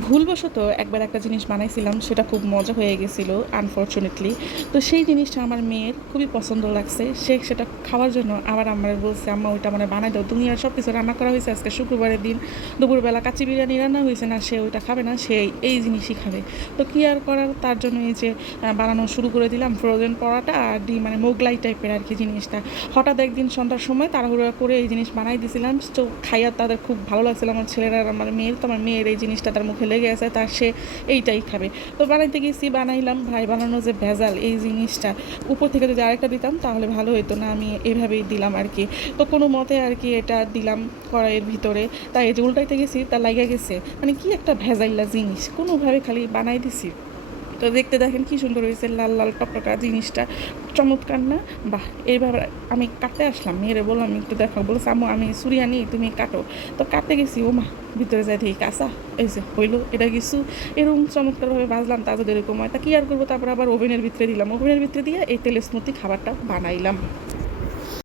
ভুলবশত একবার একটা জিনিস বানাইছিলাম, সেটা খুব মজা হয়ে গেছিলো আনফরচুনেটলি। তো সেই জিনিসটা আমার মেয়ের খুবই পছন্দ লাগছে। সে সেটা খাওয়ার জন্য আবার আমারে বলছে, "আম্মা ওইটা মানে বানাই দাও।" দুনিয়ার সব কিছু রান্না করা হয়েছে, আজকে শুক্রবারের দিন দুপুরবেলা কাচ্চি বিরিয়ানি রান্না হয়েছে না, সে ওইটা খাবে না, সে এই জিনিসই খাবে। তো কী আর করার, তার জন্য এই যে বানানো শুরু করে দিলাম ফ্রোজেন পরাটা আর ডিম, মানে মোগলাই টাইপের আর কি জিনিসটা। হঠাৎ একদিন সন্ধ্যার সময় তাড়াহুড়া করে এই জিনিস বানাই দিয়েছিলাম। তো খাইয়া তাদের খুব ভালো লাগছিল, আমার ছেলেরা আর আমার মেয়ের। তো আমার মেয়ের এই জিনিসটা তার মুখে লেগে আছে, তার সে এইটাই খাবে। তো বানাইতে গেছি, বানাইলাম। ভাই বানানো যে ভেজাল এই জিনিসটা, উপর থেকে যদি আরেকটা দিতাম তাহলে ভালো হতো না, আমি এভাবেই দিলাম আর কি। তো কোনো মতে আর কি এটা দিলাম কড়াইয়ের ভিতরে, তাই এই যে উল্টাইতে গেছি তা লাগা গেছে। মানে কি একটা ভেজাইলা জিনিস, কোনোভাবে খালি বানাই দিছি। তো দেখতে দেখেন কি সুন্দর হয়েছে, লাল লাল টকটকা জিনিসটা, চমৎকার না? বাহ! এইবার আমি কাটতে আসলাম, মেয়েরে বললাম একটু দেখো, বলছে আম্মু আমি ছুরি আনি তুমি কাটো। তো কাটতে গেছি, ও মা, ভিতরে যাই দেখি কাঁচা। এই যে হইলো, এটা কিছু এরকম চমৎকারভাবে ভাজলাম, তাজা এরকম হয় তা কী আর করবো। তারপর আবার ওভেনের ভিতরে দিলাম, ওভেনের ভিতরে দিয়ে এই তেলের স্মুতি খাবারটা বানাইলাম।